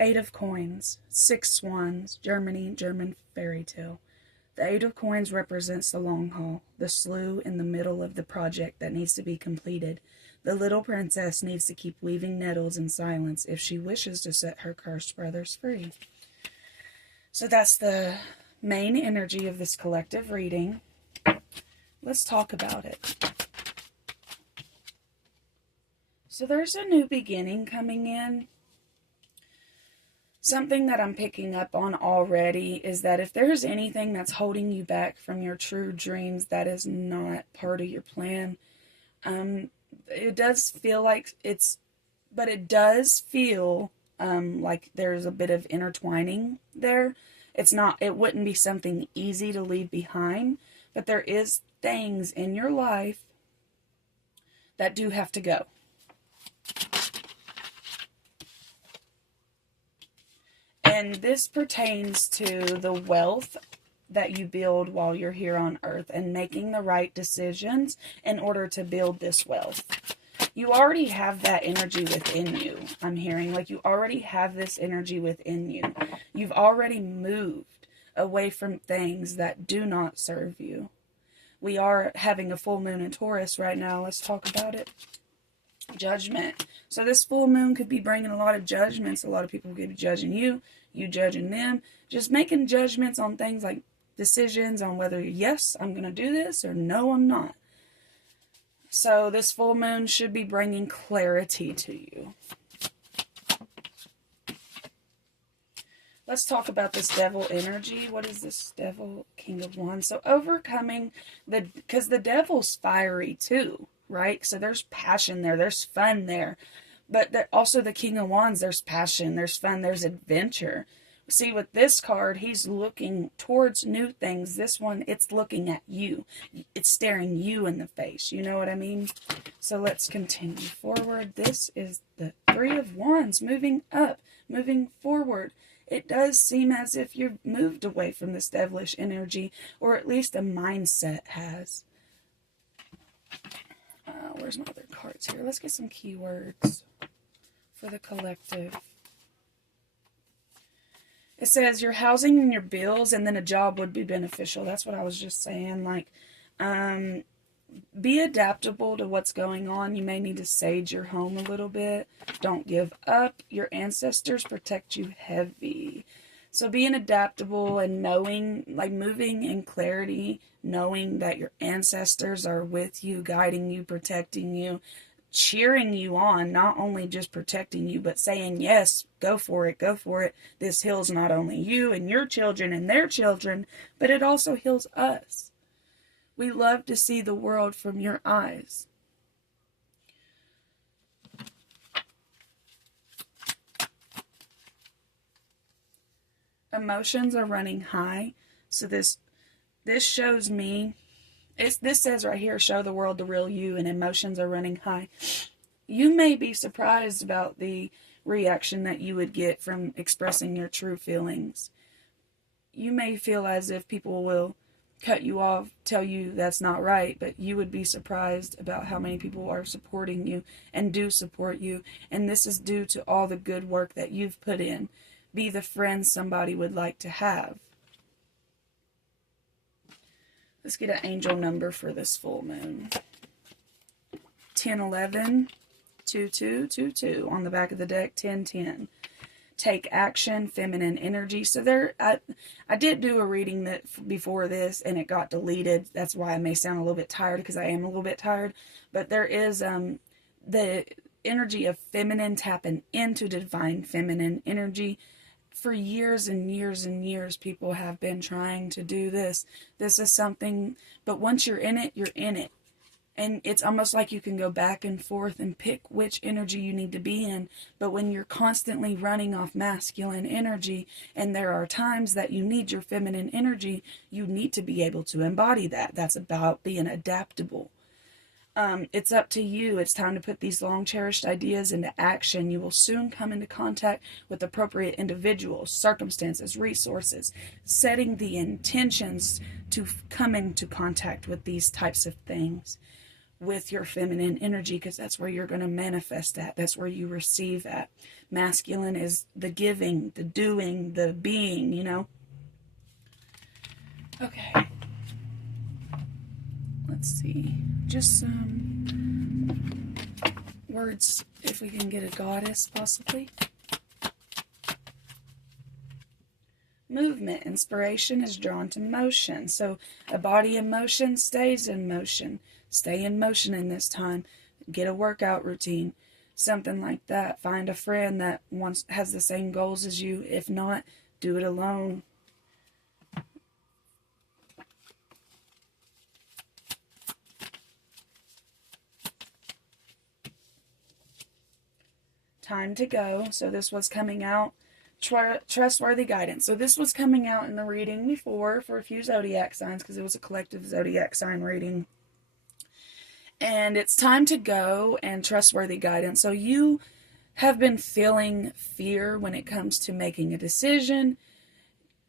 Eight of Coins, Six Swans, Germany, German fairy tale. The Eight of Coins represents the long haul, the slough in the middle of the project that needs to be completed. The little princess needs to keep weaving nettles in silence if she wishes to set her cursed brothers free. So that's the main energy of this collective reading. Let's talk about it. So there's a new beginning coming in. Something that I'm picking up on already is that if there's anything that's holding you back from your true dreams, that is not part of your plan. It does feel like it does feel like there's a bit of intertwining there. It wouldn't be something easy to leave behind, but there is things in your life that do have to go. And this pertains to the wealth that you build while you're here on earth and making the right decisions in order to build this wealth. You already have that energy within you. I'm hearing like you already have this energy within you. You've already moved away from things that do not serve you. We are having a full moon in Taurus right now. Let's talk about it. Judgment. So this full moon could be bringing a lot of judgments. A lot of people could be judging you, you judging them, just making judgments on things like decisions on whether, yes, I'm going to do this, or no, I'm not. So this full moon should be bringing clarity to you. Let's talk about this devil energy. What is this devil? King of Wands. So overcoming because the devil's fiery too, right? So there's passion there. There's fun there. But also the King of Wands, there's passion, there's fun, there's adventure. See, with this card, he's looking towards new things. This one, it's looking at you. It's staring you in the face. You know what I mean? So let's continue forward. This is the Three of Wands, moving up, moving forward. It does seem as if you've moved away from this devilish energy, or at least a mindset has. Where's my other cards here? Let's get some keywords for the collective. It says your housing and your bills, and then a job would be beneficial. That's what I was just saying. Like, be adaptable to what's going on. You may need to sage your home a little bit. Don't give up. Your ancestors protect you heavy. So being adaptable and knowing, like moving in clarity, knowing that your ancestors are with you, guiding you, protecting you, cheering you on, not only just protecting you, but saying, yes, go for it, go for it. This heals not only you and your children and their children, but it also heals us. We love to see the world from your eyes. Emotions are running high. So this shows me, this says right here, show the world the real you, and emotions are running high. You may be surprised about the reaction that you would get from expressing your true feelings. You may feel as if people will cut you off, tell you that's not right, but you would be surprised about how many people are supporting you and do support you. And this is due to all the good work that you've put in. Be the friend somebody would like to have. Let's get an angel number for this full moon. 1011 2222 on the back of the deck. 1010. Take action, feminine energy. So there, I did do a reading that before this, and it got deleted. That's why I may sound a little bit tired, because I am a little bit tired. But there is the energy of feminine, tapping into divine feminine energy. For years and years and years, people have been trying to do this. This is something, but once you're in it, you're in it. And it's almost like you can go back and forth and pick which energy you need to be in. But when you're constantly running off masculine energy, and there are times that you need your feminine energy, you need to be able to embody that. That's about being adaptable. It's up to you. It's time to put these long cherished ideas into action. You will soon come into contact with appropriate individuals, circumstances, resources, setting the intentions to come into contact with these types of things. with your feminine energy, because that's where you're going to manifest at. That's where you receive at. Masculine is the giving, the doing, the being, you know. Okay. Let's see. Just some words, if we can get a goddess, possibly. Movement. Inspiration is drawn to motion. So a body in motion stays in motion. Stay in motion in this time. Get a workout routine. Something like that. Find a friend that has the same goals as you. If not, do it alone. Time to go. So this was coming out. Trustworthy guidance. So this was coming out in the reading before for a few zodiac signs, because it was a collective zodiac sign reading. And it's time to go and trustworthy guidance. So you have been feeling fear when it comes to making a decision.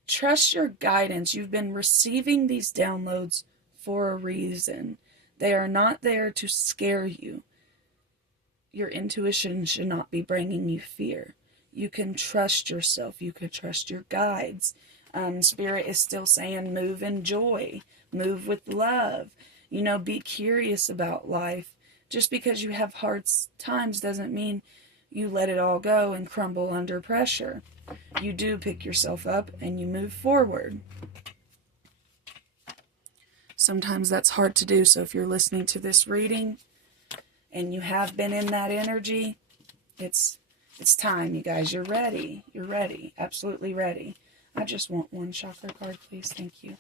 Trust your guidance. You've been receiving these downloads for a reason. They are not there to scare you. Your intuition should not be bringing you fear. You can trust yourself. You can trust your guides. Spirit is still saying move in joy. Move with love. You know, be curious about life. Just because you have hard times doesn't mean you let it all go and crumble under pressure. You do pick yourself up and you move forward. Sometimes that's hard to do. So if you're listening to this reading and you have been in that energy, it's time, you guys. You're ready. You're ready. Absolutely ready. I just want one chakra card, please. Thank you.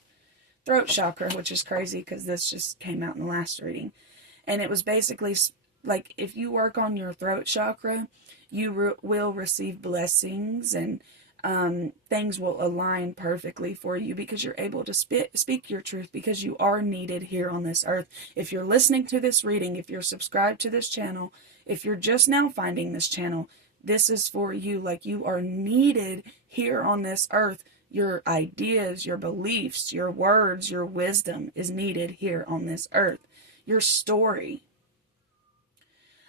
Throat chakra, which is crazy because this just came out in the last reading. And it was basically like if you work on your throat chakra, you will receive blessings and things will align perfectly for you because you're able to speak your truth, because you are needed here on this earth. If you're listening to this reading, if you're subscribed to this channel, if you're just now finding this channel, this is for you. Like, you are needed here on this earth. Your ideas, your beliefs, your words, your wisdom is needed here on this earth. Your story.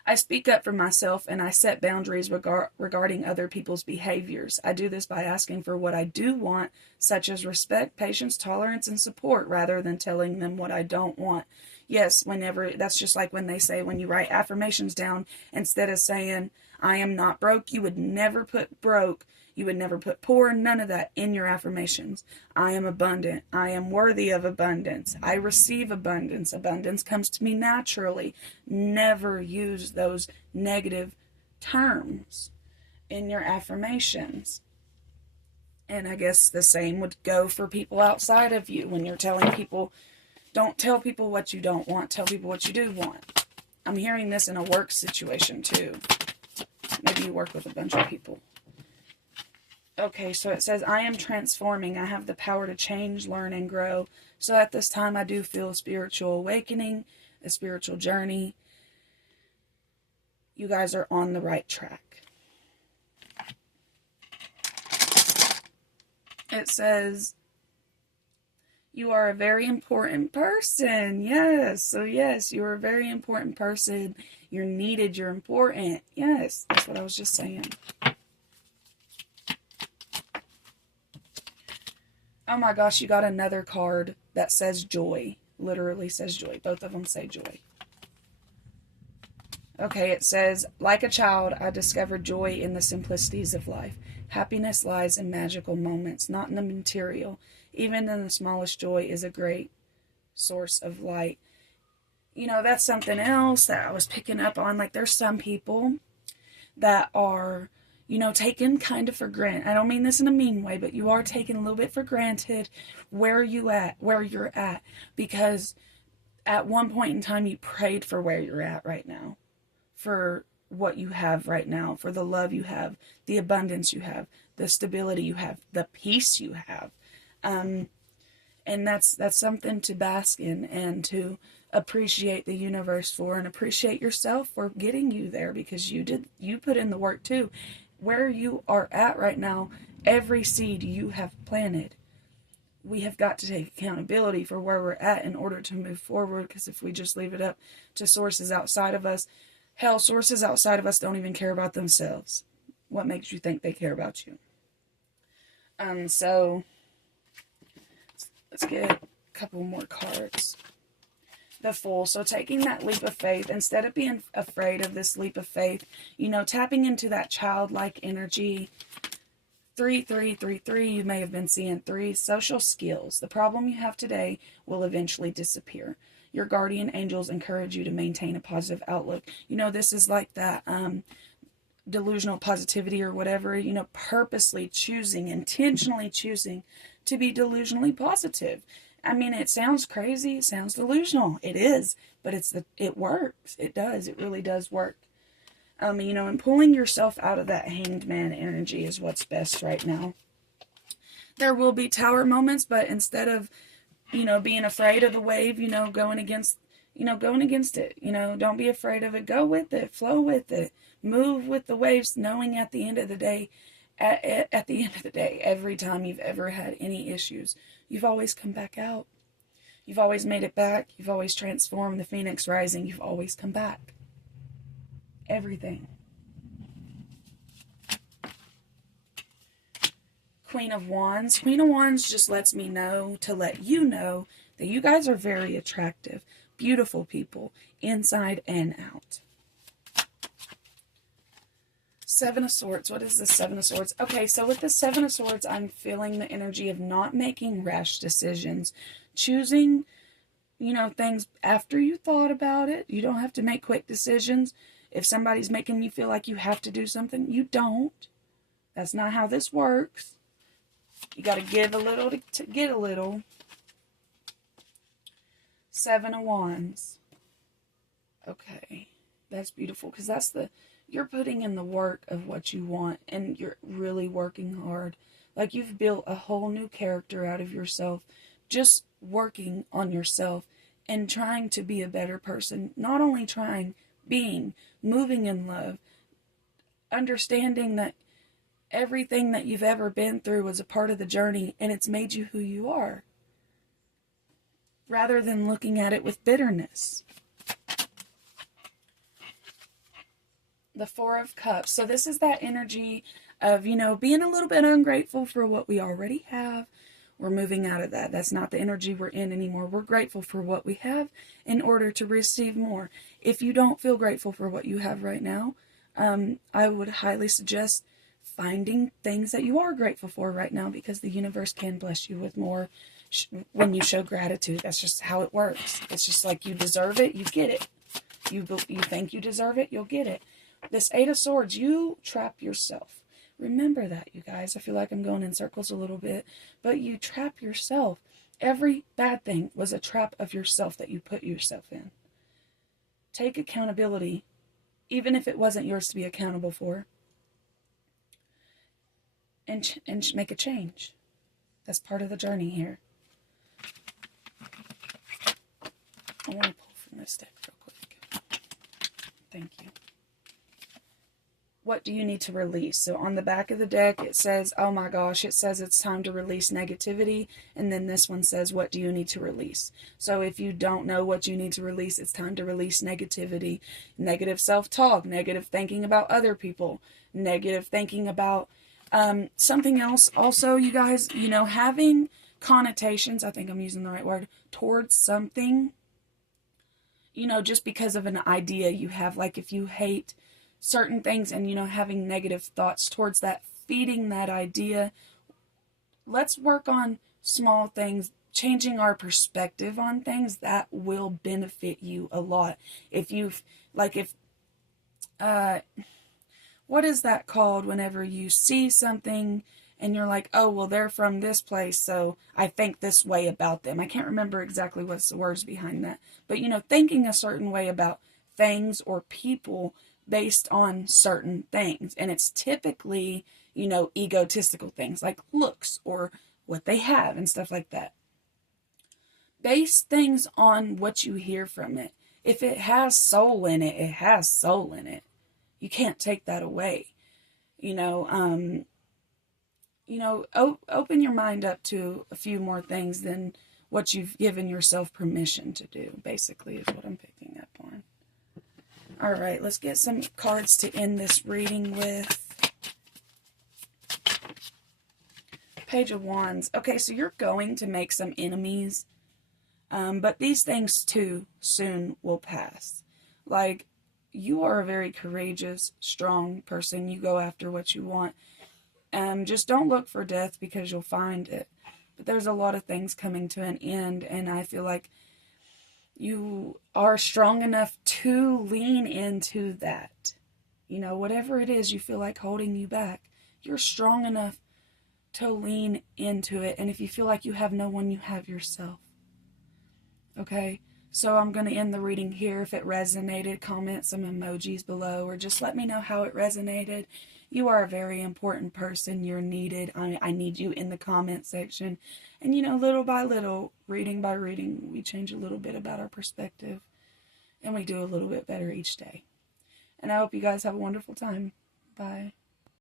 I speak up for myself and I set boundaries regarding other people's behaviors. I do this by asking for what I do want, such as respect, patience, tolerance, and support, rather than telling them what I don't want. Yes, that's just like when they say, when you write affirmations down, instead of saying, I am not broke, you would never put broke. You would never put poor, none of that in your affirmations. I am abundant. I am worthy of abundance. I receive abundance. Abundance comes to me naturally. Never use those negative terms in your affirmations. And I guess the same would go for people outside of you. When you're telling people, don't tell people what you don't want. Tell people what you do want. I'm hearing this in a work situation too. Maybe you work with a bunch of people. Okay, so it says, I am transforming. I have the power to change, learn, and grow. So at this time, I do feel a spiritual awakening, a spiritual journey. You guys are on the right track. It says, you are a very important person. Yes, so yes, you're a very important person. You're needed, you're important. Yes, that's what I was just saying. Oh my gosh, you got another card that says joy. Literally says joy. Both of them say joy. Okay, it says, like a child, I discovered joy in the simplicities of life. Happiness lies in magical moments, not in the material. Even in the smallest joy is a great source of light. You know, that's something else that I was picking up on. Like, there's some people that are, you know, taken kind of for granted. I don't mean this in a mean way, but you are taken a little bit for granted where you're at. Because at one point in time, you prayed for where you're at right now. For what you have right now. For the love you have. The abundance you have. The stability you have. The peace you have. And that's something to bask in and to appreciate the universe for, and appreciate yourself for getting you there, because you put in the work too. Where you are at right now, every seed you have planted we have got to take accountability for where we're at in order to move forward, because if we just leave it up to sources outside of us, hell, sources outside of us don't even care about themselves. What makes you think they care about you? So let's get a couple more cards. The Fool. So taking that leap of faith, instead of being afraid of this leap of faith, tapping into that childlike energy. 3333, you may have been seeing 3 social skills. The problem you have today will eventually disappear. Your guardian angels encourage you to maintain a positive outlook. This is like that delusional positivity or whatever, purposely choosing, intentionally choosing to be delusionally positive. I mean, it sounds crazy, it sounds delusional. It is, but it works. It does. It really does work. And pulling yourself out of that hanged man energy is what's best right now. There will be tower moments, but instead of, being afraid of the wave, going against it, don't be afraid of it. Go with it, flow with it, move with the waves, knowing at the end of the day, at the end of the day, every time you've ever had any issues, you've always come back out. You've always made it back. You've always transformed the phoenix rising. You've always come back. Everything. Queen of Wands. Queen of Wands just lets me know to let you know that you guys are very attractive, beautiful people, inside and out. Seven of Swords. What is the Seven of Swords? Okay, so with the Seven of Swords, I'm feeling the energy of not making rash decisions. Choosing, things after you thought about it. You don't have to make quick decisions. If somebody's making you feel like you have to do something, you don't. That's not how this works. You got to give a little to get a little. Seven of Wands. Okay. That's beautiful, because you're putting in the work of what you want, and you're really working hard. Like you've built a whole new character out of yourself, just working on yourself and trying to be a better person. Not only trying, being, moving in love, understanding that everything that you've ever been through was a part of the journey and it's made you who you are, rather than looking at it with bitterness. The Four of Cups. So this is that energy of, being a little bit ungrateful for what we already have. We're moving out of that. That's not the energy we're in anymore. We're grateful for what we have in order to receive more. If you don't feel grateful for what you have right now, I would highly suggest finding things that you are grateful for right now, because the universe can bless you with more when you show gratitude. That's just how it works. It's just like you deserve it, you get it. You think you deserve it, you'll get it. This Eight of Swords, you trap yourself. Remember that, you guys. I feel like I'm going in circles a little bit, but you trap yourself. Every bad thing was a trap of yourself that you put yourself in. Take accountability, even if it wasn't yours to be accountable for, and make a change. That's part of the journey here. I want to pull from this deck real quick. Thank you. What do you need to release? So on the back of the deck, it says, oh my gosh, it says it's time to release negativity. And then this one says, what do you need to release? So if you don't know what you need to release, it's time to release negativity, negative self-talk, negative thinking about other people, negative thinking about something else. Also, you guys, having connotations, I think I'm using the right word, towards something, just because of an idea you have. Like if you hate certain things and, having negative thoughts towards that, feeding that idea. Let's work on small things, changing our perspective on things. That will benefit you a lot. What is that called whenever you see something and you're like, oh, well, they're from this place, so I think this way about them. I can't remember exactly what's the words behind that. But, thinking a certain way about things or people based on certain things. And it's typically, egotistical things like looks or what they have and stuff like that. Base things on what you hear from it. If it has soul in it, it has soul in it. You can't take that away. open your mind up to a few more things than what you've given yourself permission to do, basically, is what I'm picking up on. All right, let's get some cards to end this reading with. Page of Wands. Okay, so you're going to make some enemies, but these things too soon will pass. Like, you are a very courageous, strong person. You go after what you want. Just don't look for death because you'll find it. But there's a lot of things coming to an end, and I feel like you are strong enough to lean into that. Whatever it is you feel like holding you back, you're strong enough to lean into it. And if you feel like you have no one, you have yourself. Okay? So I'm going to end the reading here. If it resonated, comment some emojis below, or just let me know how it resonated. You are a very important person. You're needed. I need you in the comment section. And little by little, reading by reading, we change a little bit about our perspective. And we do a little bit better each day. And I hope you guys have a wonderful time. Bye.